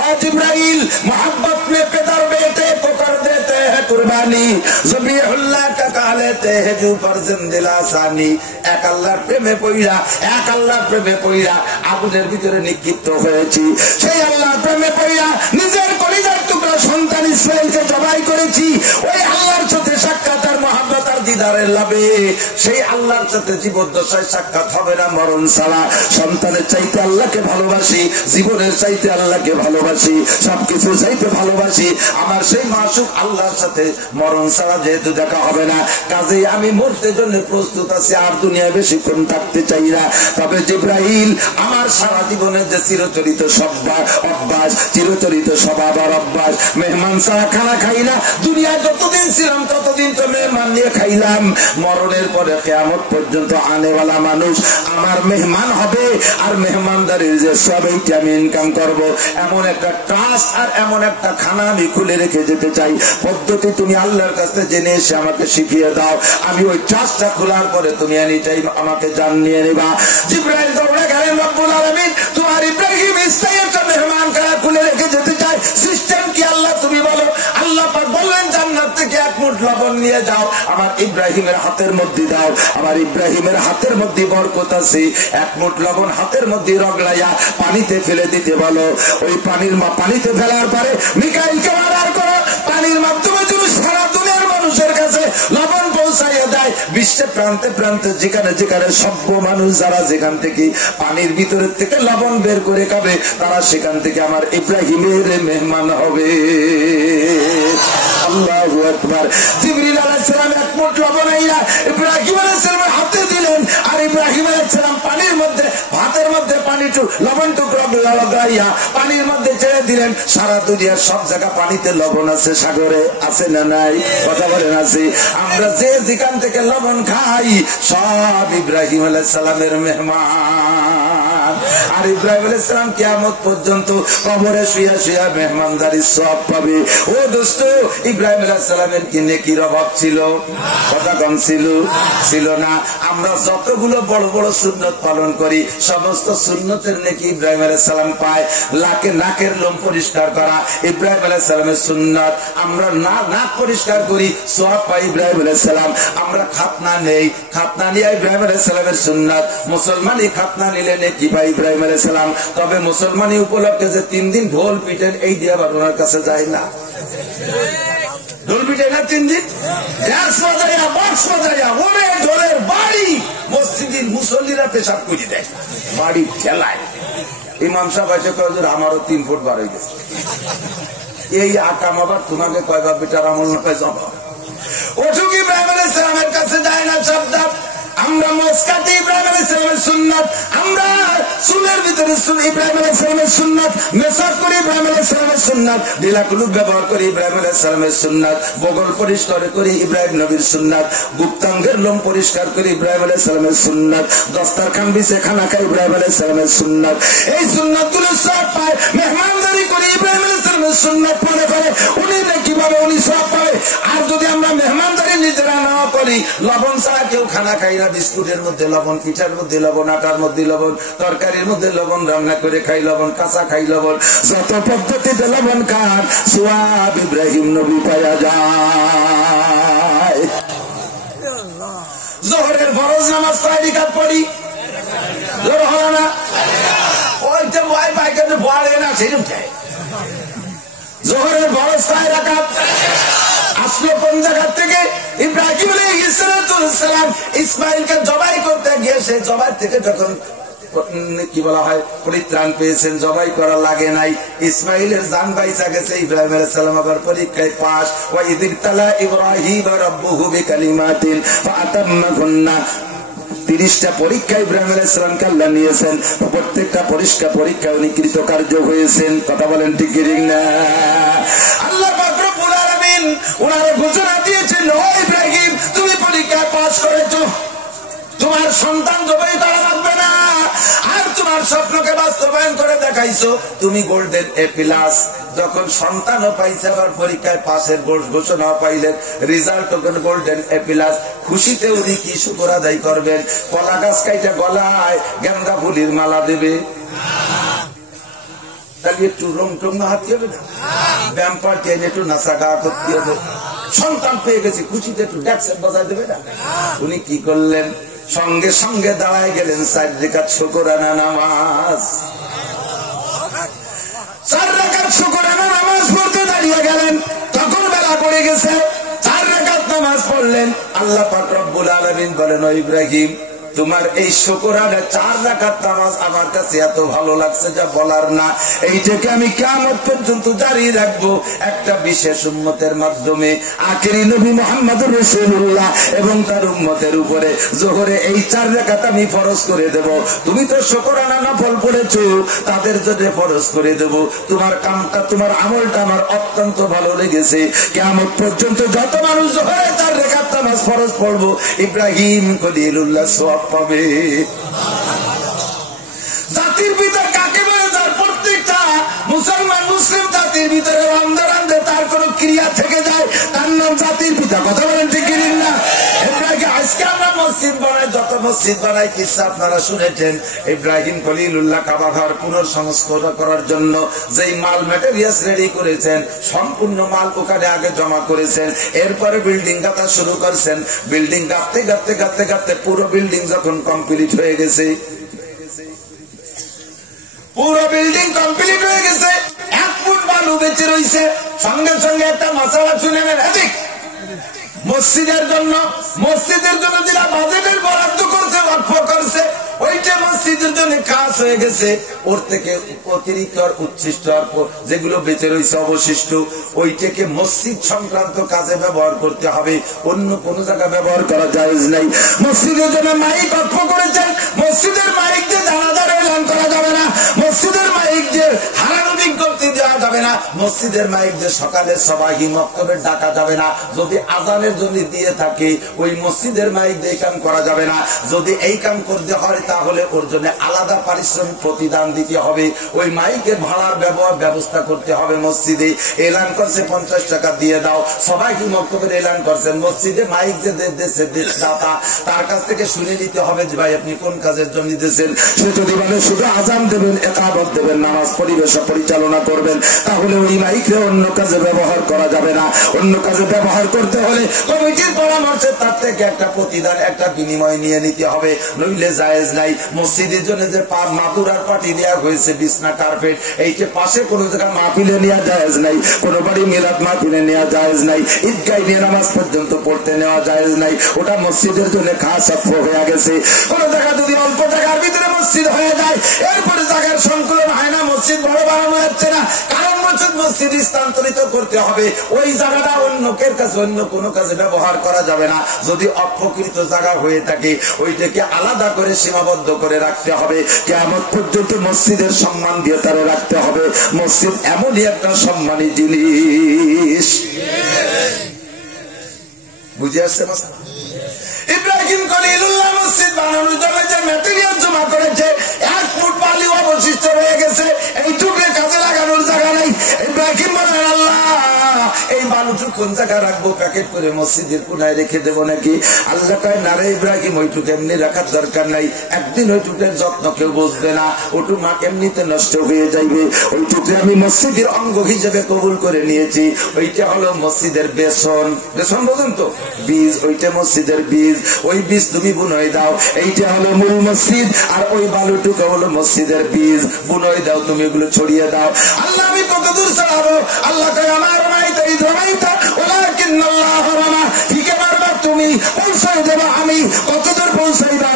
और जिब्राइल मोहब्बत में पितर बेटे को कर देते हैं कुर्बानी, ज़बीहुल्लाह का कहा लेते हैं जो पर जिंदिला सानी। एक আল্লাহর প্রেমে পইরা, এক আল্লাহর প্রেমে পইরা আগুনের ভিতরে নিক্ষিপ্ত হয়েছি। সেই আল্লাহর প্রেমে পইরা নিজের কলিজার টুকরা সন্তান ইসমাইলকে জবাই করেছি। ওই আল্লাহর সাথে সাক্ষাৎ আর মহব্বত আর দিদারের লাভে সেই আল্লাহর সাথে জীবদ্দশায় সাক্ষাৎ হবে না মরণ ছাড়া। সন্তানের চাইতে আল্লাহকে ভালোবাসি, জীবনের চাইতে আল্লাহকে ভালোবাসি, সবকিছু চাইতে ভালোবাসি আমার সেই মাসুক আল্লাহর সাথে মরণ ছাড়া যেহেতু দেখা হবে না, কাজেই আমি মরতে জন্য প্রস্তুত আছি, আর দুনিয়ায় বেশিক্ষণ থাকতে চাই না। তবে জিব্রাইল আমার সারা জীবনের যে চিরচরিত অভ্যাস, চিরচরিত স্বভাব আর অভ্যাস, মেহমান ছাড়া খানা খাই না। দুনিয়ায় যতদিন ছিলাম ততদিন তো মেহমান নিয়ে খাইলাম। মরণের পরে কিয়ামত পর্যন্ত আনেওয়ালা মানুষ আমার মেহমান হবে, আর মেহমানদারির যে সবইটি আমি ইনকাম করব, এমন একটা ট্রাস্ট আর এমন একটা খানা আমি খুলে রেখে যেতে চাই। পদ্ধতি তুমি আল্লাহর কাছে জেনে এসে আমাকে শিখিয়ে দাও, আমি ওই ট্রাস্টটা খোলার পরে তুমি এনি টাইম আমাকে জানিয়ে নেবা। জিব্রাইল দৌড়ে গেলেন, রব্বুল আলামিন তোমার ইব্রাহিম ইসমাঈলকে মেহমান খানা খুলে রেখে যেতে চাই, সিস্টেম কি আল্লাহ তুমি বলো। আল্লাহ পাক বললেন জান্নাত থেকে এক মুঠ লবণ নিয়ে যাও, আমার ইব্রাহিমের হাতের মধ্যে দাও। আমার ইব্রাহিমের হাতের মধ্যে বরকত আছে, এক মুঠ লবণ হাতের মধ্যে রগলাইয়া পানিতে ফেলে দিতে বলো। ওই পানিতে ফেলার পরে মিকাইলকে অর্ডার করো, পানির মাধ্যমে তুমি সারা দুনিয়ার মানুষের কাছে লবণ পৌঁছাইয়া দেয়। বিশ্বের প্রান্তে প্রান্তে যেখানে যেখানে সভ্য মানুষ যারা যেখান থেকে পানির ভিতরের থেকে লবণ বের করে খাবে, তারা সেখান থেকে আমার ইব্রাহিমের মেহমান হবে। আল্লাহু আকবার। জিবরিল আলাইহিস সালাম এক মুঠ লবণ আইয়া ইব্রাহিম আলাইহিস সালামের হাতে দিলেন, আর ইব্রাহিম আলাইহিস সালাম পানির মধ্যে, ভাতের মধ্যে লবণ টুকরা লাগাইয়া পানির মধ্যে ছেড়ে দিলেন। সারা দুনিয়ার সব জায়গা পানিতে লবণ আছে, সাগরে আছে না নাই? কথা বলেন আছে। আমরা যে যেখান থেকে লবণ খাই সব ইব্রাহিম আলাইহিস সালামের মেহমান। আর ইব্রাহিম আলাইহিস সালাম কিয়ামত পর্যন্ত কবরে শুয়া শুয়া মেহমানদারির সওয়াব পাবে। ও দোস্ত, ইব্রাহিম আলাইহিস সালামের কি নেকির অভাব ছিল? কথা কম ছিল না। আমরা যতগুলো বড় বড় সুন্নত পালন করি, সমস্ত সুন্নতের নেকি ইব্রাহিম আলাইহিস সালাম পায়। নাকের লোম পরিষ্কার করা ইব্রাহিম আলাইহিস সালামের সুন্নাত। আমরা নাক পরিষ্কার করি, সওয়াব পাই ইব্রাহিম আলাইহিস সালাম। আমরা খাতনা নেই, খাতনা নিয়ে ইব্রাহিম আলাইহিস সালামের সুন্নাত। মুসলমানই খাতনা নিলে নেকি পাই ইব্রাহিম আলাইহিস সালাম। তবে মুসলমানি উপলক্ষে যে 3 দিন ঢোল পিটেন, এই দিয়ে আবার ওনার কাছে যায় না। ঢোল পিটে না 3 দিন, বক্স বাজাইয়া ওরে ঢোলের বাড়ি মসজিদের মুসল্লিরা পেশাব করে দেয়, বাড়ি খেলায়। ইমাম সাহেব আছে কয়েকজন, আমারও 3 ফুট বার হয়ে গেছে। এই আকাম আবার তোমাকে কয়বার বেটার আমল না পাই জমা ওঠুক ইব্রাহিম আলাইহিস সালামের কাছে যায় না সাবধান। আমরা মসকাতে ইব্রাহিম আলাইহিস সালামের সুন্নাত, আমরা চুলের ভিতরে ইব্রাহিম আলাইহিস সালামের সুন্নাত, মেসাজ করি ইব্রাহিম আলাইহিস সালামের সুন্নাত, ঢিলাকুলুক ব্যবহার করি ইব্রাহিম আলাইহিস সালামের সুন্নাত, বগল পরিষ্কার করি ইব্রাহিম নবীর সুন্নাত, গুপ্তাঙ্গের লোম পরিষ্কার করি ইব্রাহিম আলাইহিস সালামের সুন্নাত, দস্তারখান বিছে খানা খাই ইব্রাহিম আলাইহিস সালামের সুন্নাত। এই সুন্নাতগুলো সব পায়। মেহমানদারি করি ইব্রাহিম আলাইহিস সালামের সুন্নাত মনে করে উনি কিভাবে উনি সব পাবে। আর যদি আমরা মেহমানদারি নিজেরা না করি, লবণ ছাড়া কেউ খানা খাই না। বিস্কুটের মধ্যে লবণ, পিঠার মধ্যে লবণ, আটার মধ্যে লবণ, তরকারির মধ্যে লবণ, রান্না করে খাই লবণ, কাঁচা খাই লবণ। যত পদ্ধতিতে লবণ খান সওয়াব ইব্রাহিম নবী পাওয়া যায়। জোহরের ফরজ নামাজ 6 রাকাত পড়ি, জোর হলো না? ওইটা ওয়াই পাইকাতে পড়ে না সেরকম চাই। জোহরের ফরজ 6 রাকাত আসলো কোন জায়গা থেকে? ইব্রাহিম আলাইহিস সালাম ইসমাঈলকে জবাই করতে গিয়ে সে জবাই থেকে যখন কি বলা হয় পরিত্রাণ পেয়েছেন, জবাই করা লাগে নাই, ইসমাঈলের জান বাইচা গেছে। ইব্রাহিম আলাইহিস সালাম আবার পরীক্ষায় পাস। ওয়া ইযিবতালা ইব্রাহিম রাব্বুহু বিকালিমাতিন ফাআতাম্মাহুন্না। 30টা পরীক্ষা ইব্রাহিম আলাইহিস সালামকে আল্লাহ নিয়েছেন, প্রত্যেকটা পরীক্ষা উনি কৃতকার্য হয়েছেন। কথা বলেন ঠিক কি না? আল্লাহ পাক রব্বুল আলামিন ওনারে ঘোষণা দিয়েছেন, ও ইব্রাহিম তুমি পরীক্ষায় পাস করেছো, তোমার সন্তান জবাই করা লাগবে না, আর তোমার স্বপ্নকে বাস্তবায়ন করে দেখাইছো, তুমি গোল্ডেন A+। যখন সন্তানও পাইছে, আবার পরীক্ষায় পাশের ঘোষণা পাইলেন, রেজাল্ট গোল্ডেন A+। খুশিতে উনি কি শুকর আদায় করবেন? কলা গাছ কাইটা গলায় গেন্দা ফুলির মালা দেবে? তাহলে একটু রং টং না হাতে হবে না, ব্যায়াম পার্টি এনে একটু নাচা গা করতে হবে। সন্তান পেয়ে গেছে, খুশিতে একটু ড্যাক্সেট বাজায় দেবে না। উনি কি করলেন, সঙ্গে সঙ্গে দাঁড়ায় গেলেন 4 রাকাত শুকরানা নামাজ। 4 রাকাত শুকরানা নামাজ পড়তে দাঁড়িয়ে গেলেন। তখন বেলা পড়ে গেছে, 4 রাকাত নামাজ পড়লেন। আল্লাহ পাক রব্বুল আলামিন বলেন, ও ইব্রাহিম, তোমার এই শুকরানা 4 রাকাত নামাজ আমার কাছে এত ভালো লাগছে যা বলার না। এইটাকে আমি কিয়ামত পর্যন্ত জারি রাখবো একটা বিশেষ উম্মতের মাধ্যমে। আখেরি নবী মুহাম্মদুর রাসূলুল্লাহ এবং তার উম্মতের উপরে যোহরে এই 4 রাকাত আমি ফরজ করে দেব। তুমি তো শুকরানা নফল পড়েছো, তাদের জন্য ফরজ করে দেব। তোমার কামটা, তোমার আমলটা আমার অত্যন্ত ভালো লেগেছে। কিয়ামত পর্যন্ত যত মানুষ যোহরে 4 রাকাত নামাজ ফরজ পড়বো, ইব্রাহিম খলিলুল্লাহ সওয়াব পাবে। জাতির পিতা কাকে বলে? যার প্রত্যেকটা মুসলমান মুসলিম জাতির ভিতরে রান্ধে রান্ধে তার কোন ক্রিয়া থেকে যায়, তার নাম জাতির পিতা। কথা বলেন ঠিক না? আজকে আমরা মসজিদ বানাই, যত মসজিদ বানাই, কিসা আপনারা শুনেছেন। ইব্রাহিম খলিলুল্লাহ কাবা ঘর পুনর্সংস্কার করার জন্য যেই মাল ম্যাটেরিয়ালস রেডি করেছেন, সম্পূর্ণ মাল ওখানে আগে জমা করেছেন। এরপরে বিল্ডিং গাঁথা শুরু করছেন। বিল্ডিং গাঁথতে গাঁথতে গাঁথতে গাঁথতে পুরো বিল্ডিং যখন কমপ্লিট হয়ে গেছে, পুরো বিল্ডিং কমপ্লিট হয়ে গেছে, 1 ফুট বালু বেঁচে রয়েছে। সঙ্গে সঙ্গে একটা মশালা শুনে নেন, মসজিদের জন্য যেটা বাজেটের বরাদ্দ করছে, ওয়াকফ করছে, ওইটা মসজিদের জন্য কাজ হয়ে গেছে। ওর থেকে অতিরিক্ত আর উচ্ছিষ্ট যেগুলো বেঁচে রয়েছে অবশিষ্ট, ওইটাকে মসজিদ সংক্রান্ত কাজে ব্যবহার করতে হবে, অন্য কোন জায়গায় ব্যবহার করা জায়েজ নাই। মসজিদের জন্য মাইক ওয়াকফ করেছেন, মসজিদের মাইক দিয়ে জানাজার এলান করা যাবে না, মসজিদের মাইক দিয়ে হারানো বিজ্ঞপ্তি দেওয়া যাবে না, মসজিদের মাইক দিয়ে সকালে সবাই মক্তবে ডাকা যাবে না। যদি আজানের জন্য দিয়ে থাকে, ওই মসজিদের মাইক দিয়ে কাম করা যাবে না। যদি এই কাম করতে হয় তাহলে ওর জন্য আলাদা পারিশ্রমিক প্রতিদান দিতে হবে। ওই মাইকের ভাড়ার ব্যবস্থা করতে হবে। মসজিদে এলান করছে 50 টাকা দিয়ে দাও, সবাই কি মক্তবের এলান করছেন, মসজিদে মাইক যে দেশে দাতা, তার কাছ থেকে শুনে নিতে হবে যে ভাই আপনি কোন কাজের জন্য দিতেছেন। সে যদি বলে শুধু আজান দেবেন, ইকামত দেবেন, নামাজ পরিবেশ পরিচালনা করবেন, তাহলে ওই মাইকে অন্য কাজে ব্যবহার করা যাবে না। অন্য কাজে ব্যবহার করতে হলে কমিটির পরামর্শে তার থেকে একটা প্রতিদান, একটা বিনিময় নিয়ে নিতে হবে, নইলে জায়েজ নাই। মসজিদের জন্য যে মাদুরার পাটি দেওয়া হয়েছে, বিছনা কার্পেট, এইকে পাশে কোন জায়গায় মাহফিলে নেওয়া জায়েজ নাই, কোন বাড়ি মিলাদ মাহফিলে নেওয়া জায়েজ নাই, ঈদগাহ নিয়ে নামাজ পর্যন্ত পড়তে নেওয়া জায়েজ নাই। ওটা মসজিদের জন্য খাস হয়ে গেছে। কোন জায়গা যদি অল্প জায়গার ভিতরে মসজিদ হয়ে যায়, এরপরে জায়গার সংকুলন হয় না, মসজিদ বড় বানানো যাচ্ছে না, কারণ মসজিদ স্থানান্তরিত করতে হবে। ওই জায়গাটা অন্যকের কাছে, অন্য কোনো কাজে ব্যবহার করা যাবে না। যদি অপকৃত জায়গা হয়ে থাকে, ওইটাকে আলাদা করে সীমাবদ্ধ করে রাখতে হবে। কিয়ামত পর্যন্ত মসজিদের সম্মান দিয়ে তারা রাখতে হবে। মসজিদ এমনই একটা সম্মানী জিনিস। বুঝে আসছে? ইব্রাহিম খলিলুল্লাহ মসজিদ বানানোর জন্য যে ম্যাটেরিয়াল জমা করেছে, 1 ফুট বালি অবশিষ্ট রয়ে গেছে, এইটুকু কাজে লাগানোর জায়গা নাই। ইব্রাহিম বলেন, আল্লাহ এই বালুটুক কোন জায়গায় রাখবো? প্যাকেট করে মসজিদের কোনায় রেখে দেবো নাকি? আল্লাহ কয়, না রে ইব্রাহিম, ওইটুকু এমনি রাখার দরকার নাই। একদিন ওইটুকের যত্ন কেউ বুঝবে না, ওটু মা এমনিতে নষ্ট হয়ে যাইবে। ওইটুকু আমি মসজিদের অঙ্গ হিসেবে কবুল করে নিয়েছি। ওইটা হলো মসজিদের বেসন। বেসন বোঝেন তো? বীজ, ওইটা মসজিদের বীজ। ওই বীজ তুমি বুনই দাও, এইটা হলো মূল মসজিদ। আর ওই বালুটুকু হলো মসজিদের বীজ, বুনই দাও, তুমি এগুলো ছড়িয়ে দাও। আল্লাহ আমি কত দূর ছড়াবো? আল্লাহ কয়, আমার তুমি পৌঁছাই দেবো, আমি কতদূর পৌঁছাইবা?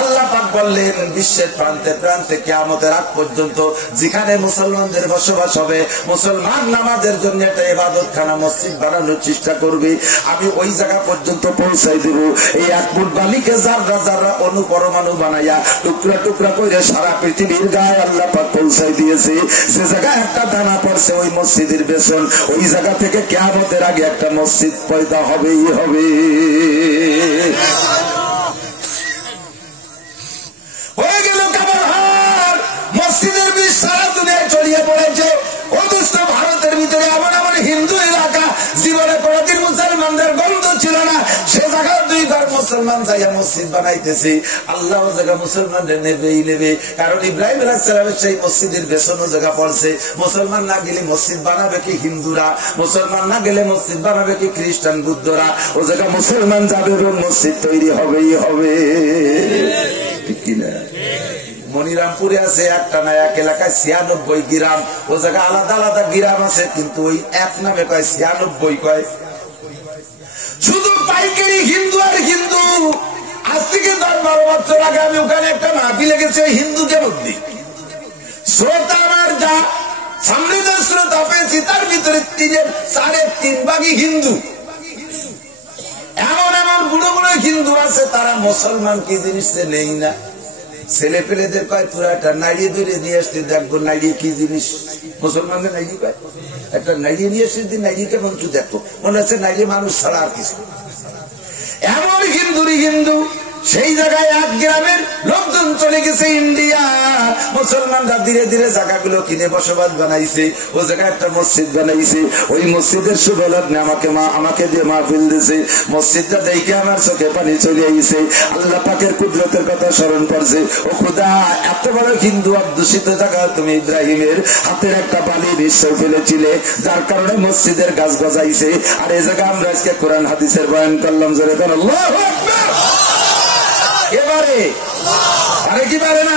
আল্লাহ পাক বললেন, বিশ্বের প্রান্তে প্রান্তে কিয়ামতের আগ পর্যন্ত যেখানে মুসলমানদের বসবাস হবে, মুসলমান নামাজের জন্য একটা ইবাদতখানা মসজিদ বানানোর চেষ্টা করবে, আমি ওই জায়গা পর্যন্ত পৌঁছাই দেব। এই 1 ফুট বালিকে যাররা যাররা অনুপরমাণু বানাইয়া টুকরা টুকরা করে সারা পৃথিবীর গায়ে আল্লাহ পাক পৌঁছাই দিয়েছে। যে জায়গায় একটা দানা পড়ছে ওই মসজিদের বেসন, ওই জায়গা থেকে কিয়ামতের আগে একটা মসজিদ পয়দা হবেই হবে। হয়ে গেল কাবাহার, মসজিদের বীজ সারা দুনিয়ায় ছড়িয়ে পড়েছে। অথচ ভারতের ভিতরে এমন এমন হিন্দু এলাকা, জীবনে কোনদিন মুসলমানদের গন্ধ ছিল না, সে জায়গায় 2 ঘর মুসলমান যাইয়া মসজিদ বানাইতেছে, আল্লাহ ও জায়গা মুসলমানদের নেবেই নেবে। কারণ ইব্রাহিম আলাইহিস সালামের সেই মসজিদের পেছনে জায়গা পড়ছে। মুসলমান না গেলে মসজিদ বানাবে কি হিন্দুরা, মুসলমান না গেলে মসজিদ বানাবে কি খ্রিস্টান বুদ্ধরা। ও জায়গা মুসলমান যাবে, মসজিদ তৈরি হবেই হবে, ঠিক কিনা? মনিরামপুরে আছে একটা না এক এলাকায় 96 গ্রাম, ও জায়গা আলাদা আলাদা গ্রাম আছে, কিন্তু ওই এক নামে কয় 96 কয়। শুধু পাইকারি হিন্দু আর হিন্দু। আজ থেকে 10-12 বছর আগে আমি ওখানে একটা মাহফিল লেগেছে হিন্দুদের মধ্যে। শ্রোতা আমার যা সামনে যে শ্রোতা পেয়েছি তার ভিতরে 3.5 ভাগই হিন্দু। এমন এমন বুড়ো বুড়ো হিন্দু আছে তারা মুসলমান কি জিনিস নেই না। ছেলে পেলেদের কয় তোরা একটা নাড়িয়ে ধরে নিয়ে আসতে, দেখবো নাড়িয়ে কি জিনিস। মুসলমানদের নাড়িয়ে কয় একটা নাড়িয়ে নিয়ে আসতে, নাড়িয়ে কেমন তুই দেখো, মনে হচ্ছে নাড়িয়ে মানুষ ছাড়া আর কিছু। এমন হিন্দুরই হিন্দু। সেই জায়গায় এক গ্রামের লোকজন চলে গেছে ইন্ডিয়া। মুসলমানরা ধীরে ধীরে জায়গাগুলো কিনে বসবাস বানাইছে। ও জায়গায় একটা মসজিদ বানাইছে। ওই মসজিদের শুভ লগ্নে আমাকে দিয়ে মাহফিল দিয়েছে। মসজিদটা দেখে আমার চোখে পানি চলে আইছে। আল্লাহ পাকের কুদরতের কথা স্মরণ করছে। ও খোদা, এত বড় হিন্দু অধ্যুষিত জায়গা তুমি ইব্রাহিমের হাতের একটা বালি নিশ্চয় ফেলেছিলে, যার কারণে মসজিদের গাছ গজাইছে। আর এই জায়গা আমরা আজকে কোরআন হাদিসের বয়ান করলাম। জোরে বলেন আল্লাহু আকবার। এবারে আরে কি পারে না,